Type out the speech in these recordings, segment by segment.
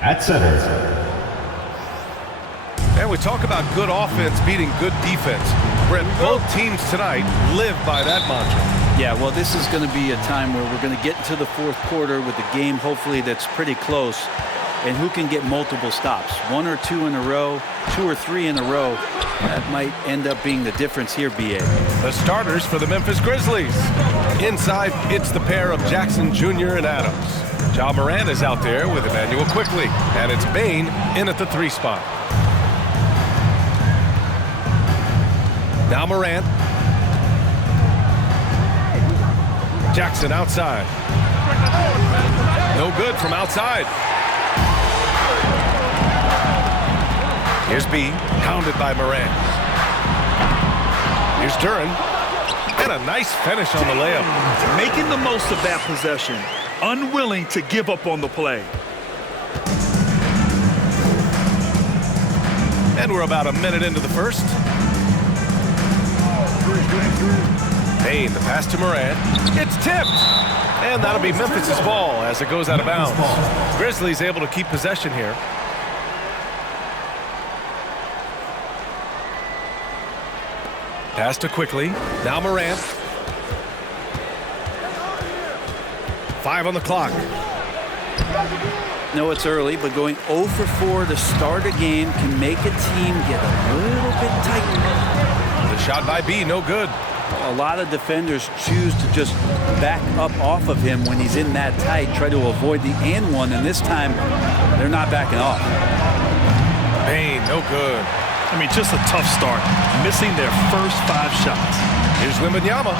At center. And we talk about good offense beating good defense. Brent, both teams tonight live by that mantra. Yeah, well, this is going to be a time where we're going to get into the fourth quarter with a game, hopefully, that's pretty close. And who can get multiple stops? 1 or 2 in a row, 2 or 3 in a row. That might end up being the difference here, B.A. The starters for the Memphis Grizzlies. Inside, it's the pair of Jackson Jr. and Adams. Ja Morant is out there with Emmanuel Quickley. And it's Bane in at the 3 spot. Now Morant. Jackson outside. No good from outside. Here's B, pounded by Morant. Here's Duren. And a nice finish on the layup. Making the most of that possession. Unwilling to give up on the play. And we're about a minute into the first. Bane, the pass to Morant. It's tipped. And that'll be Memphis's ball as it goes out of bounds. Grizzlies able to keep possession here. Pass to Quickley. Now Morant. 5 on the clock. No, it's early, but going 0 for 4 to start a game can make a team get a little bit tight. The shot by B, no good. A lot of defenders choose to just back up off of him when he's in that tight, try to avoid the and one, and this time they're not backing off. Bane, no good. I mean, just a tough start, missing their first 5 shots. Here's Wembanyama.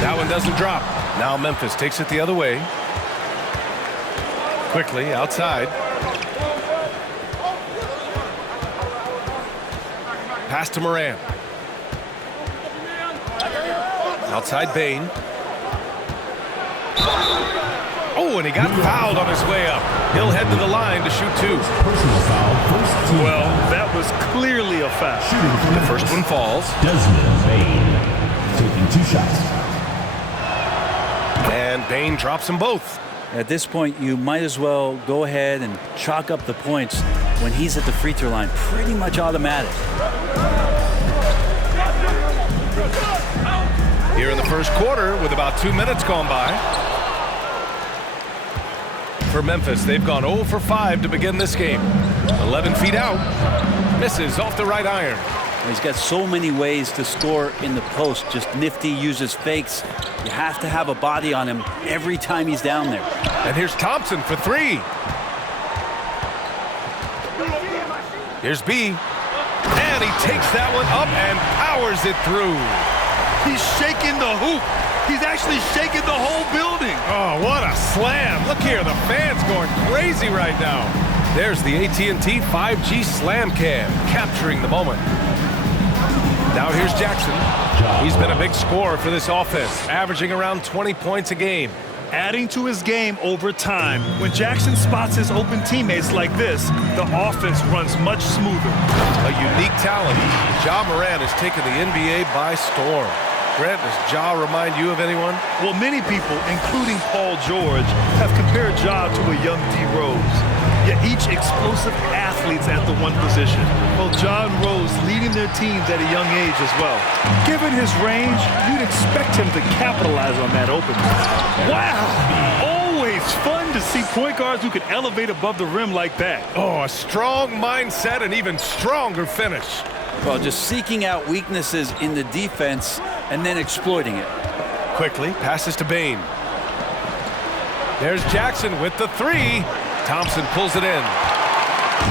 That one doesn't drop. Now Memphis takes it the other way. Quickly outside. Pass to Morant. Outside Bane. Oh, and he got fouled on his way up. He'll head to the line to shoot 2. Personal foul, first team. Well, that was clearly a foul. The first one falls. Desmond Bane taking 2 shots. And Bane drops them both. At this point, you might as well go ahead and chalk up the points when he's at the free throw line. Pretty much automatic. Here in the first quarter with about 2 minutes gone by. For Memphis, they've gone 0 for 5 to begin this game. 11 feet out. Misses off the right iron. He's got so many ways to score in the post. Just nifty, uses fakes. You have to have a body on him every time he's down there. And here's Thompson for 3. Here's B. And he takes that one up and powers it through. He's shaking the hoop. He's actually shaking the whole building. Oh, what a slam. Look here, the fans going crazy right now. There's the AT&T 5G Slam Cam, capturing the moment. Now here's Jackson. He's been a big scorer for this offense, averaging around 20 points a game. Adding to his game over time. When Jackson spots his open teammates like this, the offense runs much smoother. A unique talent. Ja Morant has taken the NBA by storm. Grant, does Ja remind you of anyone? Well, many people, including Paul George, have compared Ja to a young D. Rose. Yet each explosive athletes at the one position. Well, Ja and Rose leading their teams at a young age as well. Given his range, you'd expect him to capitalize on that openness. Wow! Always fun to see point guards who can elevate above the rim like that. Oh, a strong mindset and even stronger finish. Well, just seeking out weaknesses in the defense and then exploiting it. Quickly passes to Bane. There's Jackson with the 3. Thompson pulls it in.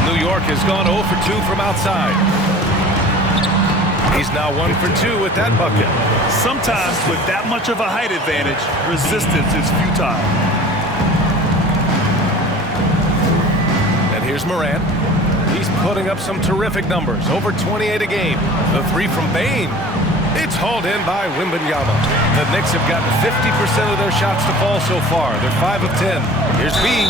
New York has gone 0 for 2 from outside. He's now 1 for 2 with that bucket. Sometimes with that much of a height advantage, resistance is futile. And here's Morant. He's putting up some terrific numbers. Over 28 a game. The 3 from Bane. It's hauled in by Wembanyama. The Knicks have gotten 50% of their shots to fall so far. They're 5 of 10. Here's B.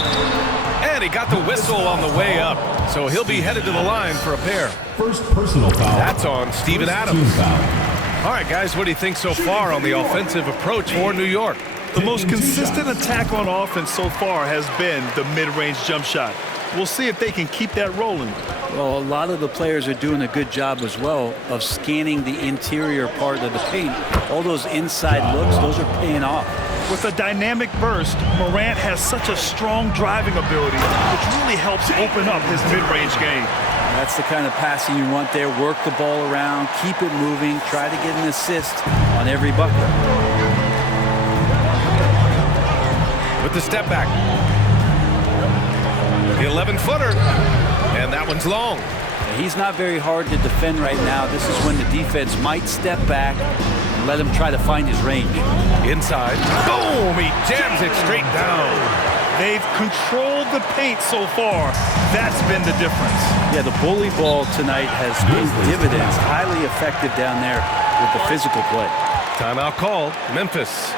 And he got the whistle on the way up. So he'll be headed to the line for a pair. First personal foul. That's on Steven Adams. All right, guys, what do you think so far on the offensive approach for New York? The most consistent attack on offense so far has been the mid-range jump shot. We'll see if they can keep that rolling. Well, a lot of the players are doing a good job as well of scanning the interior part of the paint. All those inside looks, those are paying off. With a dynamic burst, Morant has such a strong driving ability, which really helps open up his mid-range game. That's the kind of passing you want there. Work the ball around, keep it moving, try to get an assist on every bucket. With the step back. The 11-footer. And that one's long. He's not very hard to defend right now. This is when the defense might step back and let him try to find his range. Inside. Boom! He jams it straight down. They've controlled the paint so far. That's been the difference. Yeah, the bully ball tonight has paid dividends. Highly effective down there with the physical play. Timeout called. Memphis.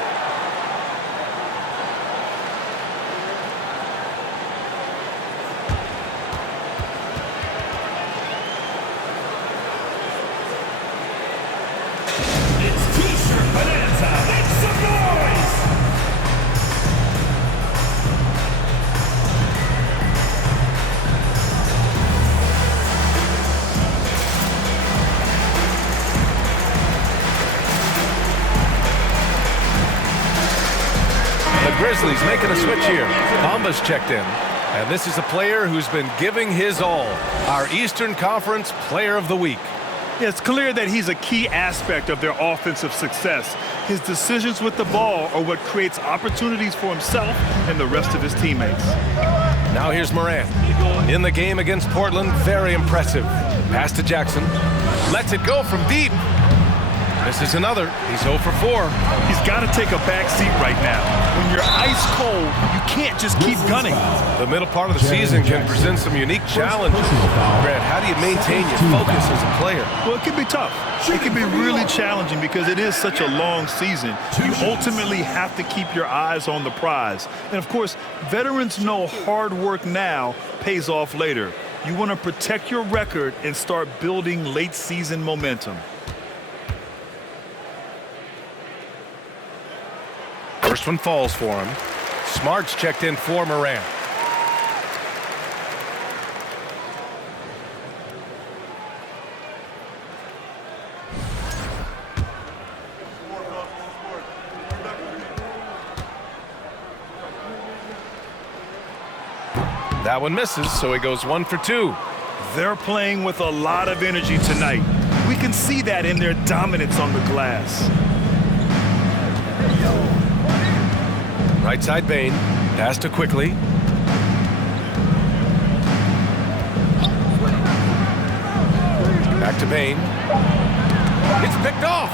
Grizzlies making a switch here. Bamba's checked in. And this is a player who's been giving his all. Our Eastern Conference Player of the Week. Yeah, it's clear that he's a key aspect of their offensive success. His decisions with the ball are what creates opportunities for himself and the rest of his teammates. Now here's Morant. In the game against Portland, very impressive. Pass to Jackson. Lets it go from deep. This is another. He's 0 for 4. He's got to take a back seat right now. When you're ice cold, you can't just keep gunning. The middle part of the season can present some unique challenges. Grant, how do you maintain your focus as a player? Well, it can be tough. It can be really challenging because it is such a long season. You ultimately have to keep your eyes on the prize. And, of course, veterans know hard work now pays off later. You want to protect your record and start building late-season momentum. First one falls for him. Smart's checked in for Morant. That one misses, so he goes 1 for 2. They're playing with a lot of energy tonight. We can see that in their dominance on the glass. Right side Bane. Pass to Quickly. Back to Bane. It's picked off.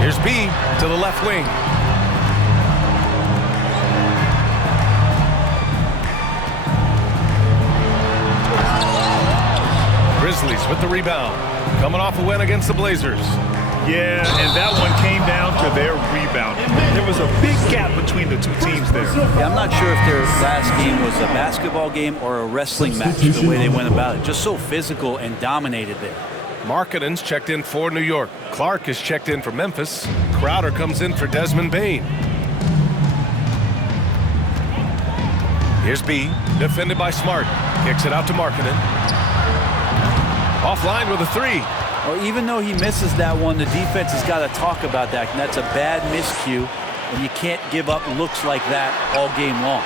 Here's B to the left wing. Grizzlies with the rebound. Coming off a win against the Blazers. Yeah, and that one came down to their rebounding. There was a big gap between the two teams there. Yeah, I'm not sure if their last game was a basketball game or a wrestling match, the way they went about it. Just so physical and dominated there. Markkanen's checked in for New York. Clark is checked in for Memphis. Crowder comes in for Desmond Bane. Here's B, defended by Smart. Kicks it out to Markkanen. Offline with a 3. Well, even though he misses that one, the defense has got to talk about that. And that's a bad miscue, and you can't give up looks like that all game long.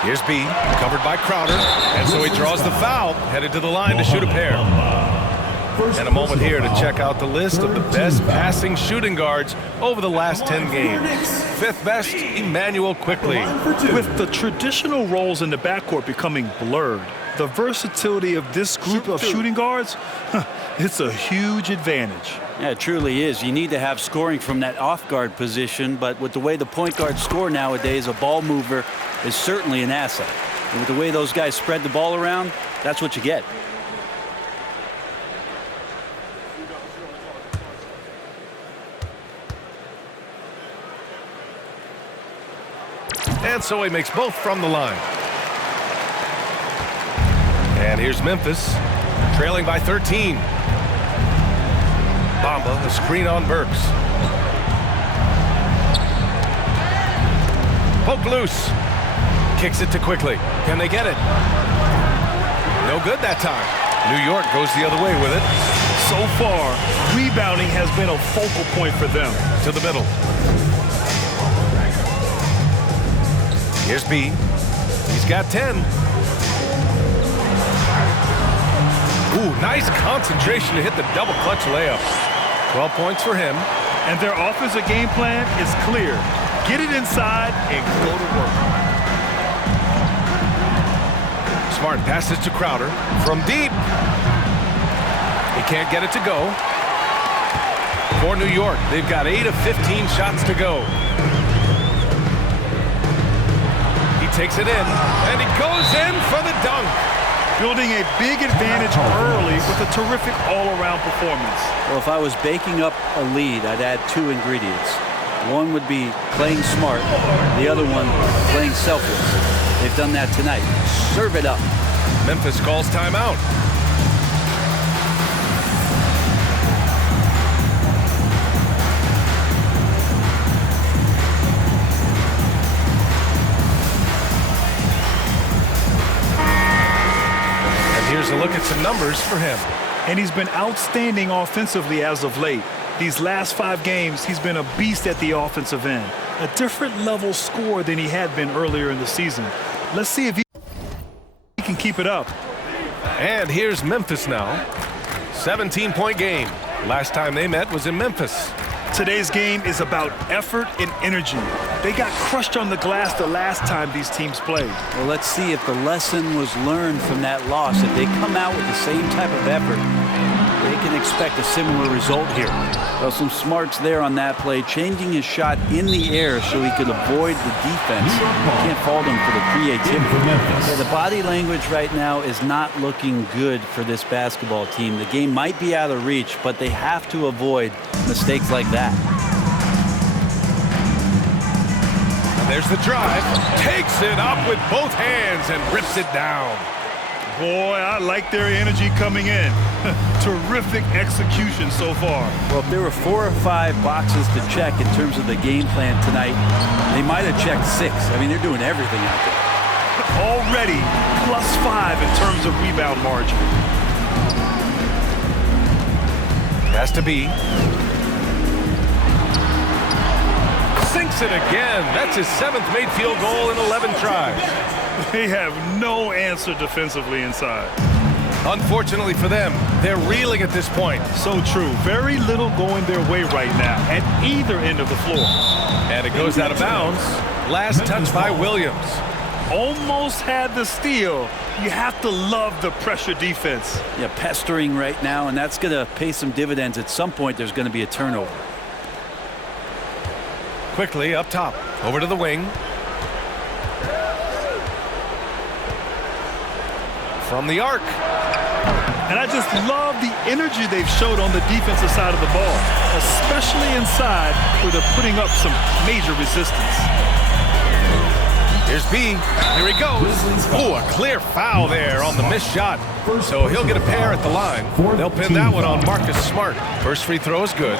Here's B, covered by Crowder, and so he draws the foul, headed to the line to shoot a pair. And a moment here to check out the list of the best passing shooting guards over the last 10 games. 5th best, Immanuel Quickley. With the traditional roles in the backcourt becoming blurred, the versatility of this group of shooting guards, it's a huge advantage. Yeah, it truly is. You need to have scoring from that off-guard position, but with the way the point guards score nowadays, a ball mover is certainly an asset. And with the way those guys spread the ball around, that's what you get. And so he makes both from the line. And here's Memphis, trailing by 13. Bamba, a screen on Burks. Poked loose. Kicks it to Quickly. Can they get it? No good that time. New York goes the other way with it. So far, rebounding has been a focal point for them. To the middle. Here's B. He's got 10. Ooh, nice concentration to hit the double clutch layup. 12 points for him. And their offensive game plan is clear. Get it inside and go to work. Smart passes to Crowder from deep. He can't get it to go. For New York, they've got 8 of 15 shots to go. He takes it in, and he goes in for the dunk. Building a big advantage early with a terrific all-around performance. Well, if I was baking up a lead, I'd add 2 ingredients. One would be playing smart. The other one, playing selfless. They've done that tonight. Serve it up. Memphis calls timeout. And here's a look at some numbers for him. And he's been outstanding offensively as of late. These last 5 games, he's been a beast at the offensive end. A different level scorer than he had been earlier in the season. Let's see if he can keep it up. And here's Memphis now. 17-point game. Last time they met was in Memphis. Today's game is about effort and energy. They got crushed on the glass the last time these teams played. Well, let's see if the lesson was learned from that loss. If they come out with the same type of effort, they can expect a similar result here. Well, some smarts there on that play, changing his shot in the air so he could avoid the defense. Can't fault him for the creativity. Yeah, the body language right now is not looking good for this basketball team. The game might be out of reach, but they have to avoid mistakes like that. And there's the drive. Takes it up with both hands and rips it down. Boy, I like their energy coming in. Terrific execution so far. Well, if there were 4 or 5 boxes to check in terms of the game plan tonight, they might have checked 6. I mean, they're doing everything out there. Already +5 in terms of rebound margin. Has to be. Sinks it again. That's his 7th made field goal in 11 tries. They have no answer defensively inside. Unfortunately for them, they're reeling at this point. So true. Very little going their way right now at either end of the floor. And it goes out of bounds. Last touch by Williams. Almost had the steal. You have to love the pressure defense. Yeah, pestering right now, and that's going to pay some dividends. At some point, there's going to be a turnover. Quickly up top. Over to the wing. From the arc. And I just love the energy they've showed on the defensive side of the ball, especially inside where they're putting up some major resistance. Here's B. Here he goes. Oh, a clear foul there on the missed shot. So he'll get a pair at the line. They'll pin that one on Marcus Smart. First free throw is good.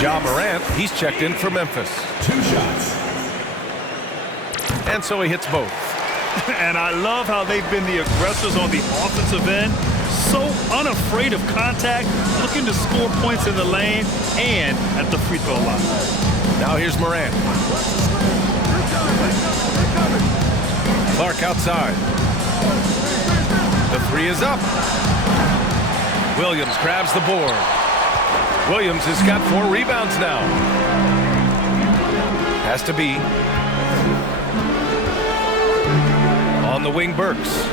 Ja Morant, he's checked in for Memphis. 2 shots. And so he hits both. And I love how they've been the aggressors on the offensive end. So unafraid of contact, looking to score points in the lane and at the free throw line. Now here's Morant. Clark outside. The 3 is up. Williams grabs the board. Williams has got 4 rebounds now. Has to be. On the wing, Burks.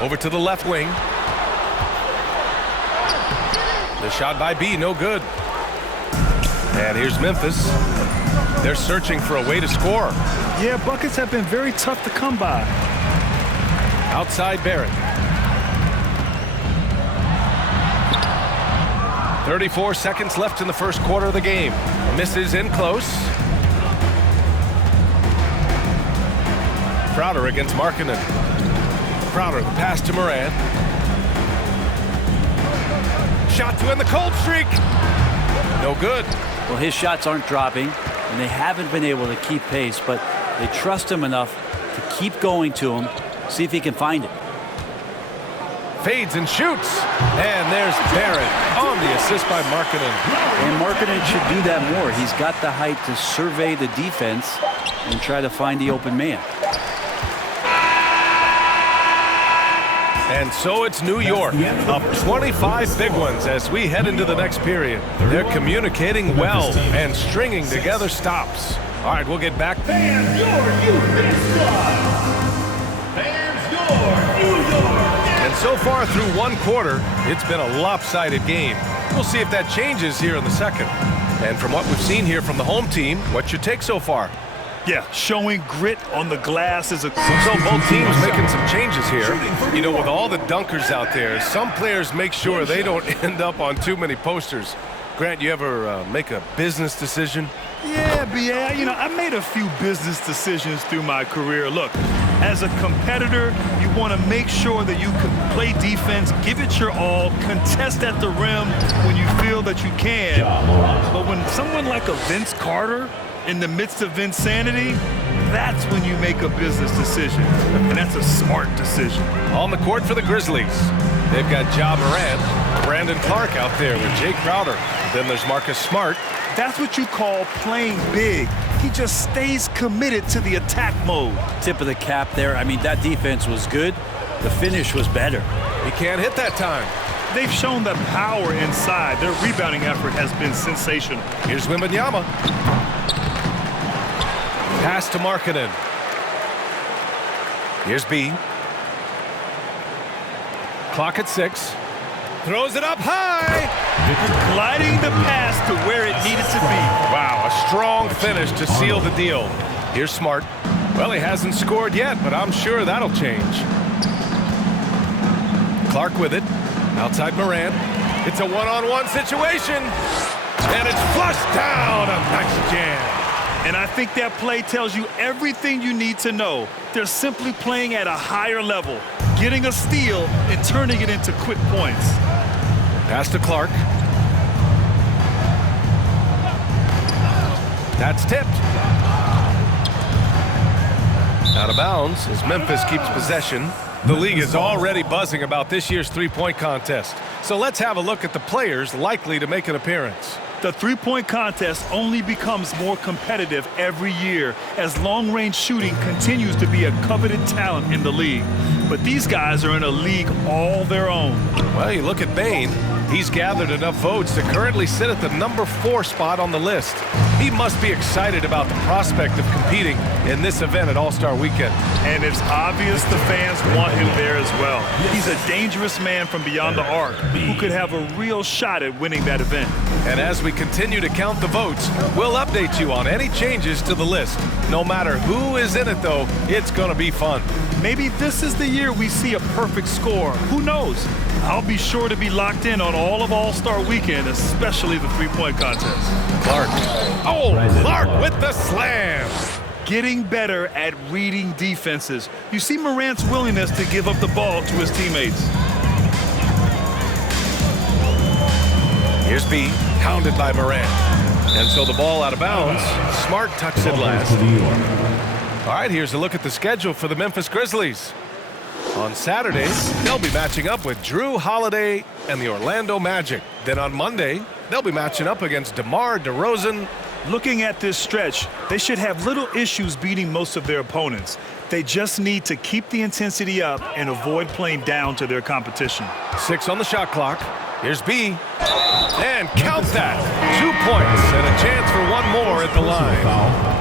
Over to the left wing. The shot by B, no good. And here's Memphis. They're searching for a way to score. Yeah, buckets have been very tough to come by. Outside Barrett. 34 seconds left in the first quarter of the game. Misses in close. Crowder against Markkanen. Crowder, the pass to Morant. Shot to end the cold streak. No good. Well, his shots aren't dropping. and they haven't been able to keep pace, but they trust him enough to keep going to him, see if he can find it. Fades and shoots. And there's Barrett on the assist by Markkanen. And Markkanen should do that more. He's got the height to survey the defense and try to find the open man. And so it's New York, up 25 big ones as we head into the next period. They're communicating well and stringing together stops. All right, we'll get back. Fans, your youth squad. Fans, your New York. And so far through one quarter, it's been a lopsided game. We'll see if that changes here in the second. And from what we've seen here from the home team, what's your take so far? Yeah, showing grit on the glass is a... So both teams making some changes here. You know, with all the dunkers out there, some players make sure they don't end up on too many posters. Grant, you ever make a business decision? Yeah, you know, I made a few business decisions through my career. Look, as a competitor, you want to make sure that you can play defense, give it your all, contest at the rim when you feel that you can. But when someone like a Vince Carter, in the midst of insanity, that's when you make a business decision. And that's a smart decision. On the court for the Grizzlies, they've got Ja Morant, Brandon Clark out there with Jay Crowder. Then there's Marcus Smart. That's what you call playing big. He just stays committed to the attack mode. Tip of the cap there. I mean, that defense was good. The finish was better. He can't hit that time. They've shown the power inside. Their rebounding effort has been sensational. Here's Wembanyama. Pass to Markkanen. Here's B. Clock at 6. Throws it up high. Gliding the pass to where it needed to be. Wow, a strong finish to seal the deal. Here's Smart. Well, he hasn't scored yet, but I'm sure that'll change. Clark with it. Outside Morant. It's a one-on-one situation. And it's flushed down. A nice jam. And I think that play tells you everything you need to know. They're simply playing at a higher level, getting a steal and turning it into quick points. Pass to Clark. That's tipped. Out of bounds as Memphis keeps possession. The league is already buzzing about this year's three-point contest. So let's have a look at the players likely to make an appearance. The three-point contest only becomes more competitive every year as long-range shooting continues to be a coveted talent in the league. But these guys are in a league all their own. Well, you look at Bane. He's gathered enough votes to currently sit at the number 4 spot on the list. He must be excited about the prospect of competing in this event at All-Star Weekend. And it's obvious the fans want him there as well. He's a dangerous man from beyond the arc who could have a real shot at winning that event. And as we continue to count the votes, we'll update you on any changes to the list. No matter who is in it, though, it's going to be fun. Maybe this is the year we see a perfect score. Who knows? I'll be sure to be locked in on all of All-Star Weekend, especially the three-point contest. Clark. Oh, Clark with the slam. Getting better at reading defenses. You see Morant's willingness to give up the ball to his teammates. Here's B, pounded by Morant. And so the ball out of bounds. Smart tucks it last. All right, here's a look at the schedule for the Memphis Grizzlies. On Saturdays, they'll be matching up with Drew Holiday and the Orlando Magic. Then on Monday, they'll be matching up against DeMar DeRozan. Looking at this stretch, they should have little issues beating most of their opponents. They just need to keep the intensity up and avoid playing down to their competition. 6 on the shot clock. Here's B. And count that. 2 points and a chance for one more at the line.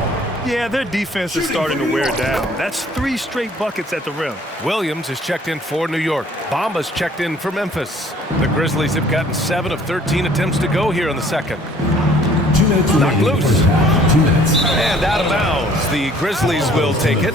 Yeah, their defense is starting to wear down. That's 3 straight buckets at the rim. Williams has checked in for New York. Bamba's checked in for Memphis. The Grizzlies have gotten 7 of 13 attempts to go here in the second. 2 minutes Knocked remaining. loose. 2 minutes. And out of bounds. The Grizzlies will take it.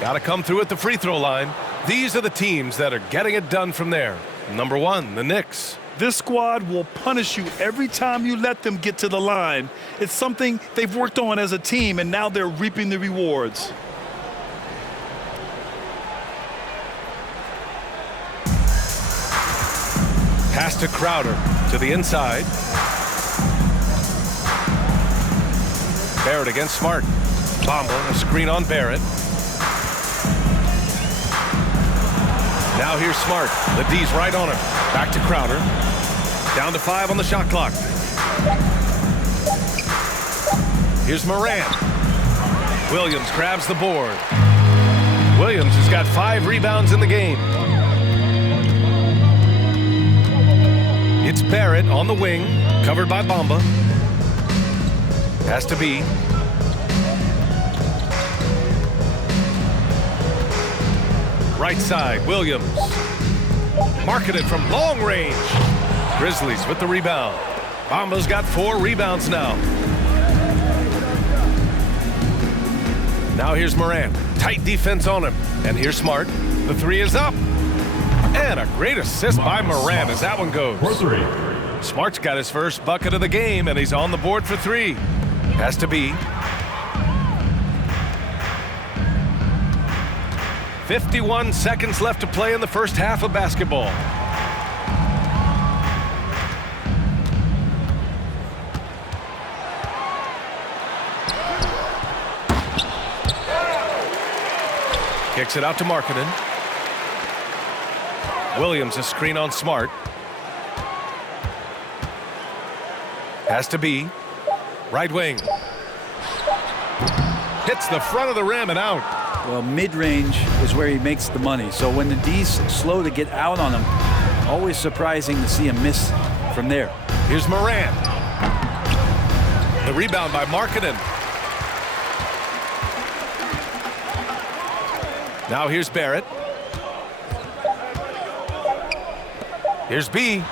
Got to come through at the free throw line. These are the teams that are getting it done from there. Number 1, the Knicks. This squad will punish you every time you let them get to the line. It's something they've worked on as a team, and now they're reaping the rewards. Pass to Crowder to the inside. Barrett against Smart. Bamba, a screen on Barrett. Now here's Smart. The D's right on him. Back to Crowder. Down to 5 on the shot clock. Here's Moran. Williams grabs the board. Williams has got 5 rebounds in the game. It's Barrett on the wing, covered by Bamba. Has to be. Right side, Williams. Marketed from long range. Grizzlies with the rebound. Bamba's got 4 rebounds now. Now here's Moran. Tight defense on him. And here's Smart. The 3 is up. And a great assist by Moran as that one goes. For 3. Smart's got his first bucket of the game, and he's on the board for 3. Has to be. 51 seconds left to play in the first half of basketball. Kicks it out to Markkanen. Williams a screen on Smart. Has to be. Right wing. Hits the front of the rim and out. Well, mid-range is where he makes the money. So when the D's slow to get out on him, always surprising to see him miss from there. Here's Moran. The rebound by Markkanen. Now here's Barrett. Here's B.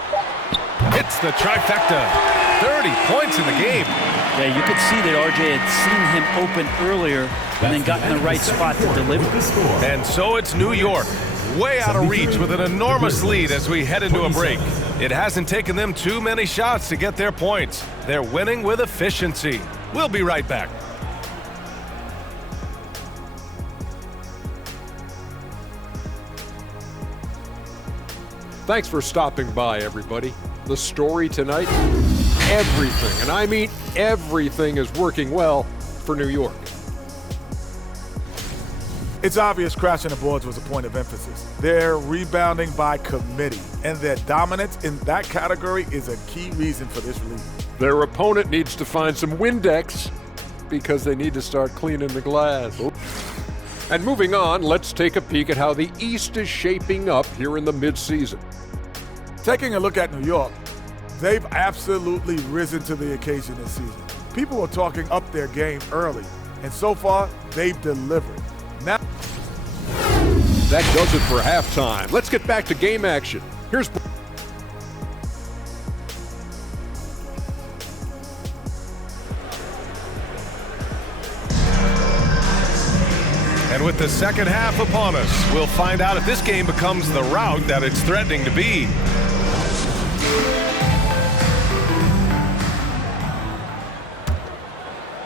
Hits the trifecta. 30 points in the game. Yeah, you could see that RJ had seen him open earlier and then got in the right spot to deliver. And so it's New York, way out of reach with an enormous lead as we head into a break. It hasn't taken them too many shots to get their points. They're winning with efficiency. We'll be right back. Thanks for stopping by, everybody. The story tonight, everything, and I mean everything, is working well for New York. It's obvious crashing the boards was a point of emphasis. They're rebounding by committee, and their dominance in that category is a key reason for this lead. Their opponent needs to find some Windex because they need to start cleaning the glass. And moving on, let's take a peek at how the East is shaping up here in the midseason. Taking a look at New York, they've absolutely risen to the occasion this season. People are talking up their game early, and so far, they've delivered. Now, that does it for halftime. Let's get back to game action. Here's... And with the second half upon us, we'll find out if this game becomes the rout that it's threatening to be.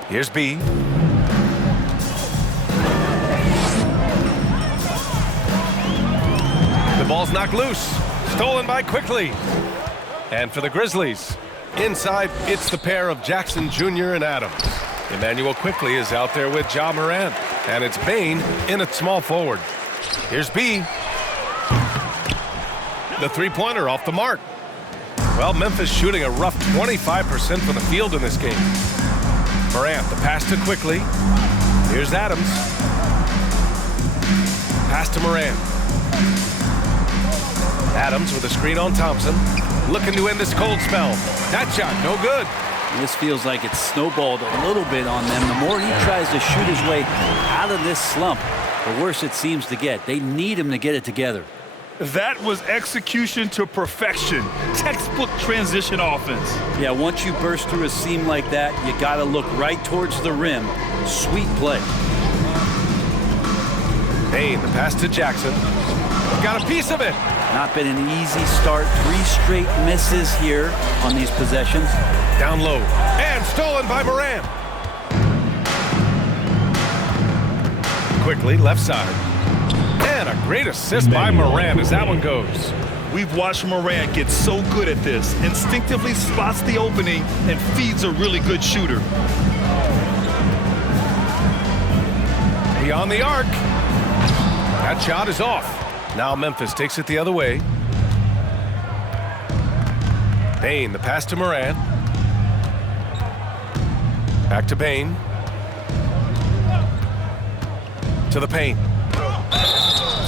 Here's B. The ball's knocked loose. Stolen by Quickly. And for the Grizzlies, inside, it's the pair of Jackson Jr. and Adams. Emmanuel Quickly is out there with Ja Morant. And it's Bane in at small forward. Here's B. The three-pointer off the mark. Well, Memphis shooting a rough 25% from the field in this game. Morant, the pass to Quickly. Here's Adams. Pass to Morant. Adams with a screen on Thompson. Looking to end this cold spell. That shot, no good. This feels like it's snowballed a little bit on them. The more he tries to shoot his way out of this slump, the worse it seems to get. They need him to get it together. That was execution to perfection. Textbook transition offense. Yeah, once you burst through a seam like that, you got to look right towards the rim. Sweet play. Bane, the pass to Jackson. Got a piece of it. Not been an easy start. 3 straight misses here on these possessions. Down low. And stolen by Morant. Quickly, left side. And a great assist by Morant as that one goes. We've watched Morant get so good at this. Instinctively spots the opening and feeds a really good shooter. beyond the arc. That shot is off. Now Memphis takes it the other way. Bane, the pass to Morant. Back to Bane. To the paint.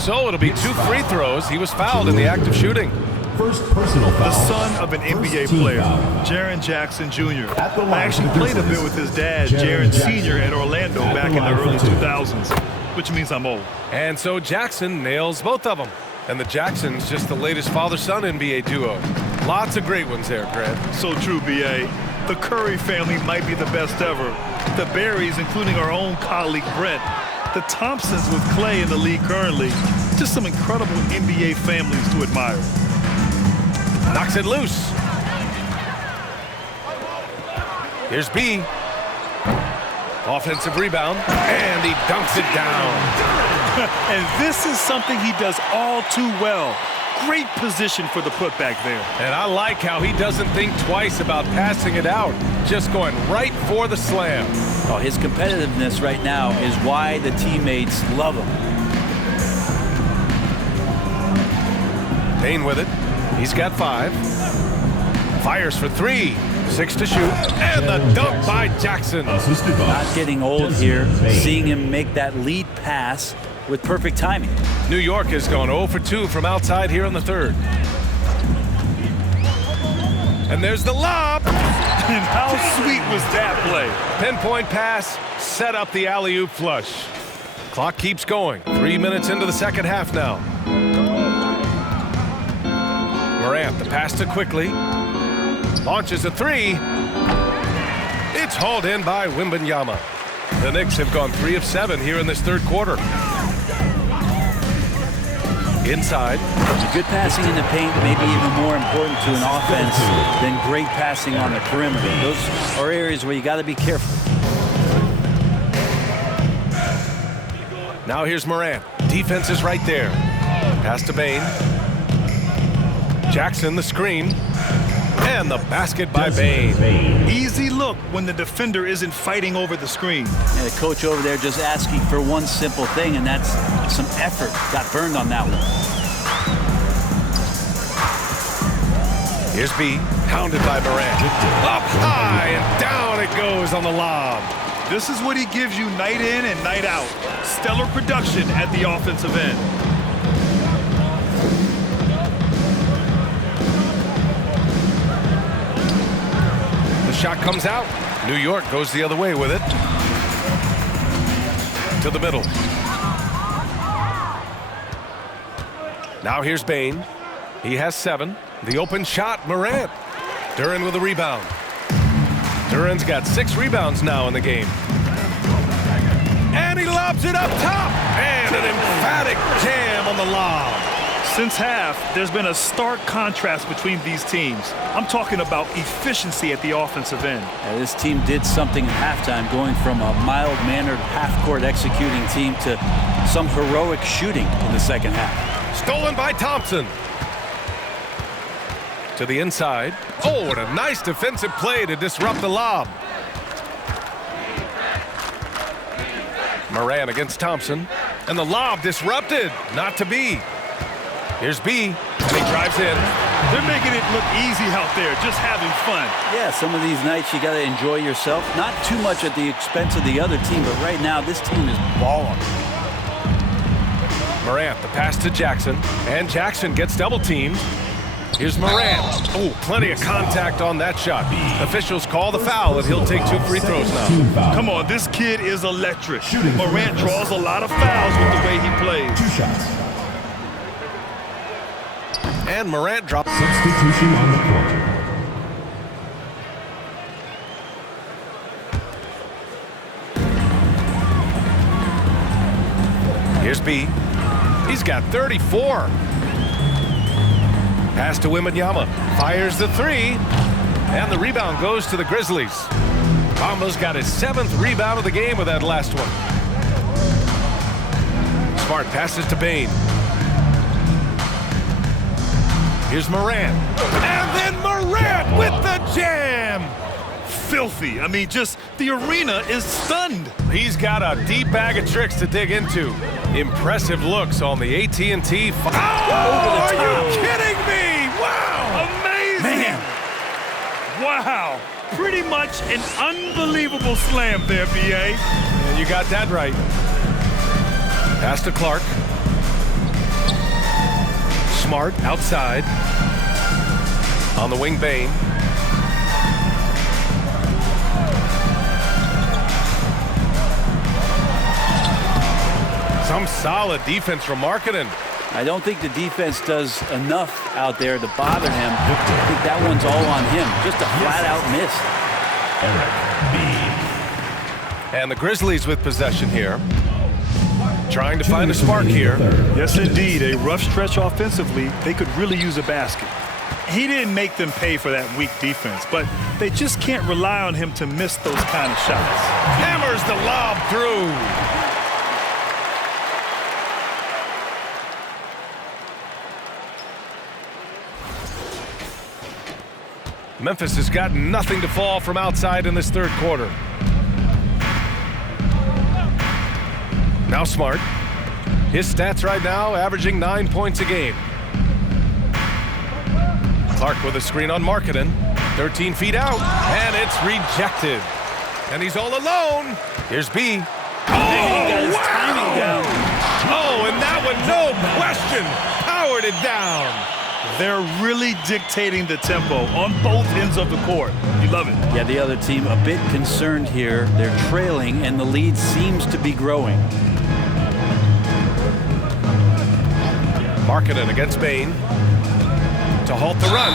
So it'll be 2 free throws. He was fouled in the act of shooting. First personal foul. The son of an NBA player, Jaren Jackson Jr. I actually played a bit with his dad, Jaren Sr. at Orlando back in the early 2000s, which means I'm old. And so Jackson nails both of them. And the Jacksons just the latest father-son NBA duo. Lots of great ones there, Grant. So true, B.A. The Curry family might be the best ever. The Berries, including our own colleague Brent. The Thompsons with Clay in the league currently. Just some incredible NBA families to admire. Knocks it loose. Here's B. Offensive rebound, and he dunks it down. And this is something he does all too well. Great position for the putback there. And I like how he doesn't think twice about passing it out, just going right for the slam. Oh, his competitiveness right now is why the teammates love him. Bane with it. He's got 5. Fires for 3. 6 to shoot. And the dunk by Jackson. Assisted by Not getting old here. Seeing him make that lead pass with perfect timing. New York has gone 0 for 2 from outside here in the third. And there's the lob. And how sweet was that play? Pinpoint pass, set up the alley-oop flush. Clock keeps going. 3 minutes into the second half now. Morant, the pass to Quickly. Launches a 3. It's hauled in by Wembanyama. The Knicks have gone 3 of 7 here in this third quarter. Inside. Good passing in the paint may be even more important to an offense than great passing on the perimeter. Those are areas where you got to be careful. Now here's Morant. Defense is right there. Pass to Bane. Jackson the screen. And the basket by Bane. Easy look when the defender isn't fighting over the screen. And the coach over there just asking for one simple thing, and that's some effort. Got burned on that one. Here's B, pounded by Morant. Up high and down it goes on the lob. This is what he gives you night in and night out. Stellar production at the offensive end. The shot comes out. New York goes the other way with it. To the middle. Now here's Bane. He has 7. The open shot, Morant. Duren with a rebound. Duren's got 6 rebounds now in the game. And he lobs it up top. And an emphatic jam on the lob. Since half, there's been a stark contrast between these teams. I'm talking about efficiency at the offensive end. Yeah, this team did something at halftime, going from a mild-mannered half-court executing team to some heroic shooting in the second half. Stolen by Thompson. To the inside. Oh, what a nice defensive play to disrupt the lob. Morant against Thompson. And the lob disrupted. Not to be. Here's B. And he drives in. They're making it look easy out there, just having fun. Yeah, some of these nights you got to enjoy yourself. Not too much at the expense of the other team, but right now this team is balling. Morant, the pass to Jackson. And Jackson gets double-teamed. Here's Morant. Oh, plenty of contact on that shot. Officials call the foul, and he'll take 2 free throws now. Come on, this kid is electric. Morant draws a lot of fouls with the way he plays. 2 shots. And Morant drops. Substitution on the court. Here's B. He's got 34. Pass to Wembanyama. Fires the 3. And the rebound goes to the Grizzlies. Bamba's got his 7th rebound of the game with that last one. Smart passes to Bane. Here's Morant. And then Morant with the jam. filthy. I mean, just the arena is stunned. He's got a deep bag of tricks to dig into. Impressive looks on the AT&T. Oh, are you kidding me? Wow! Amazing! Man. Wow! Pretty much an unbelievable slam there, B.A. And you got that right. Pass to Clark. Smart outside. On the wing, Bane. Some solid defense from Markkanen. I don't think the defense does enough out there to bother him. I think that one's all on him. Just a flat-out miss. And the Grizzlies with possession here. Trying to find a spark here. Yes, indeed. A rough stretch offensively. They could really use a basket. He didn't make them pay for that weak defense, but they just can't rely on him to miss those kind of shots. Hammers the lob through. Memphis has got nothing to fall from outside in this third quarter. Now Smart. His stats right now averaging 9 points a game. Clark with a screen on Markkanen. 13 feet out, and it's rejected. And he's all alone. Here's B. Oh, wow! Oh, and that one, no question, powered it down. They're really dictating the tempo on both ends of the court. You love it. Yeah, the other team a bit concerned here. They're trailing, and the lead seems to be growing. Markkanen against Bane to halt the run,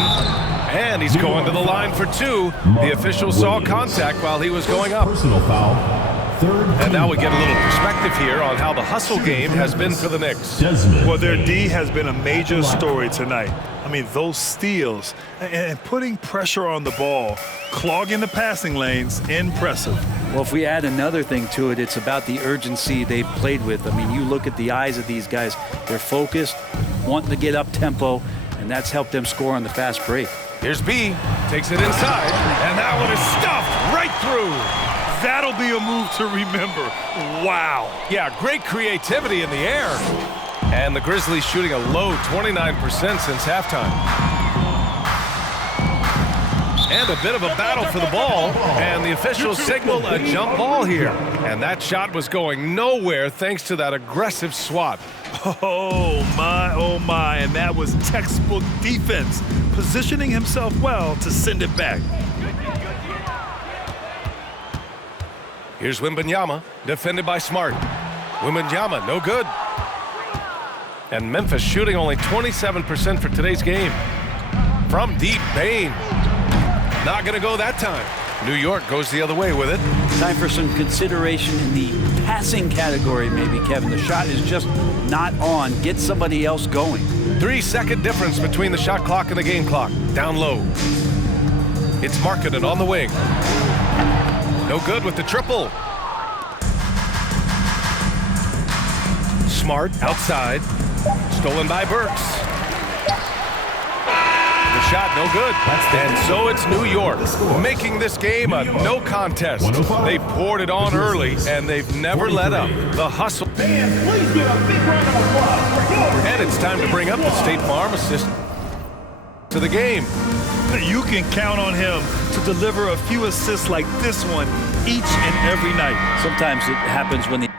and he's going to the line for two. The official saw contact while he was going up. Personal foul. Third. And now we get a little perspective here on how the hustle game has been for the Knicks. Desmond. Well, their D has been a major story tonight. I mean, those steals and putting pressure on the ball, clogging the passing lanes, impressive. Well, if we add another thing to it, it's about the urgency they've played with. I mean, you look at the eyes of these guys. They're focused, wanting to get up tempo, and that's helped them score on the fast break. Here's B, takes it inside, and that one is stuffed right through. That'll be a move to remember. Wow. Yeah, great creativity in the air. And the Grizzlies shooting a low 29% since halftime. And a bit of a battle for the ball, and the officials signal a jump ball here. And that shot was going nowhere thanks to that aggressive swat. Oh my, and that was textbook defense, positioning himself well to send it back. Here's Wembanyama, defended by Smart. Wembanyama, no good. And Memphis shooting only 27% for today's game. From deep, Bane. Not going to go that time. New York goes the other way with it. Time for some consideration in the passing category, maybe, Kevin. The shot is just not on. Get somebody else going. 3-second difference between the shot clock and the game clock. Down low. It's Markkanen on the wing. No good with the triple. Smart outside. Stolen by Burks. The shot no good. And so it's New York making this game a no contest. They poured it on early, and they've never let up. The hustle. And it's time to bring up the State Farm assistant to the game. You can count on him to deliver a few assists like this one each and every night. Sometimes it happens when the